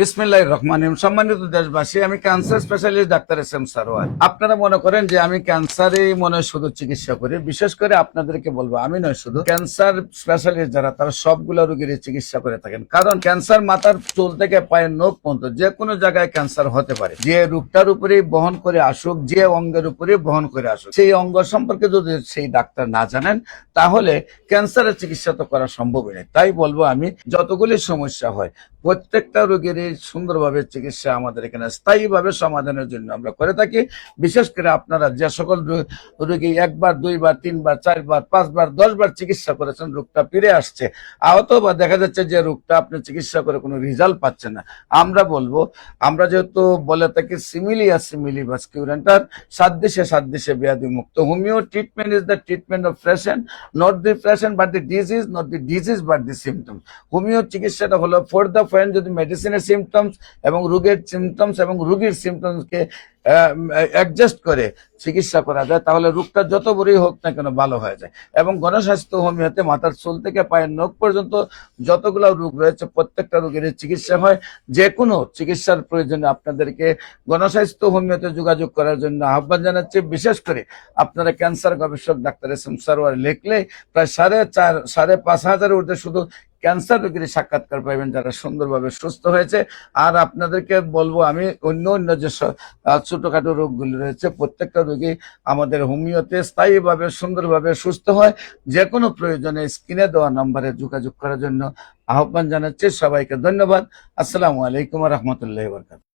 বিসমিল্লাহির রহমানির রহিম। সম্মানিত দেশবাসী, আমি cancer specialist doctor S M Sarwar. আপনারা মনে করেন যে আমি ক্যান্সারই মনে হয় শুধু চিকিৎসা করি। বিশেষ করে আপনাদেরকে বলবো, আমি নয়, শুধু ক্যান্সার স্পেশালিস্ট যারা, তারা সবগুলো রোগীর চিকিৎসা করে থাকেন। কারণ ক্যান্সার মাথার চুল থেকে পায়ের নখ পর্যন্ত যে কোনো জায়গায় ক্যান্সার হতে পারে। যে রোগটার উপরেই বহন করে আসুক, যে অঙ্গের উপরেই বহন করে আসুক, সেই অঙ্গ সম্পর্কে যদি সেই ডাক্তার না জানেন, তাহলে ক্যান্সারের চিকিৎসা তো করা সম্ভবই নয়। তাই বলবো, আমি যতগুলি সমস্যা হয় প্রত্যেকটা রোগের সুন্দরভাবে চিকিৎসা আমাদের এখানে স্থায়ীভাবে সমাধানের জন্য আমরা করে থাকি। বিশেষ করে আপনারা যে সকল রোগী একবার, দুইবার, তিনবার, চারবার, পাঁচবার, 10বার চিকিৎসা করেছেন, রোগটা ফিরে আসছে, অথবা দেখা যাচ্ছে যে রোগটা আপনি চিকিৎসা করে কোনো রেজাল্ট পাচ্ছেন না, আমরা বলবো, আমরা যেহেতু বলে থাকি সিমিলিয়া সিমিলিবাস কিউরেন্টার, সাদৃশ্যে ব্যাধি মুক্ত। Homeo treatment is the treatment of patient, not the patient but the disease, not the disease but the symptoms. Homeo চিকিৎসাটা হলো ফর দ্য পয়েন্ট, যদি মেডিসিনের সিমটমস এবং রোগের সিমটমস এবং রোগীর সিমটমসকে অ্যাডজাস্ট করে চিকিৎসা করা যায়, তাহলে রোগটা যত বড়ই হোক না কেন ভালো হয়ে যায়। এবং গণস্বাস্থ্য হোমিওতে মাথার চুল থেকে পায়ের নখ পর্যন্ত যতগুলো রোগ রয়েছে প্রত্যেকটা রোগের চিকিৎসা হয়। যে কোনো চিকিৎসার প্রয়োজনে আপনাদেরকে গণস্বাস্থ্য হোমিওতে যোগাযোগ করার জন্য আহ্বান জানাচ্ছি। বিশেষ করে আপনারা ক্যান্সার গবেষক ডাক্তার এস এম সারোয়ার লিখলে প্রায় 4,500 ঊর্ধ্বে শুধু ক্যান্সার রোগীর সাক্ষাৎকার পাইবেন, যারা সুন্দরভাবে সুস্থ হয়েছে। আর আপনাদেরকে বলবো, আমি অন্য যে ছোটখাটো রোগগুলি রয়েছে প্রত্যেকটা রোগী আমাদের হোমিওতে স্থায়ীভাবে সুন্দরভাবে সুস্থ হয়। যে কোনো প্রয়োজনে স্ক্রিনে দেওয়া নম্বরে যোগাযোগ করার জন্য আহ্বান জানাচ্ছি। সবাইকে ধন্যবাদ। আসসালামু আলাইকুম ওয়া রাহমাতুল্লাহি ওয়া বারাকাতুহু।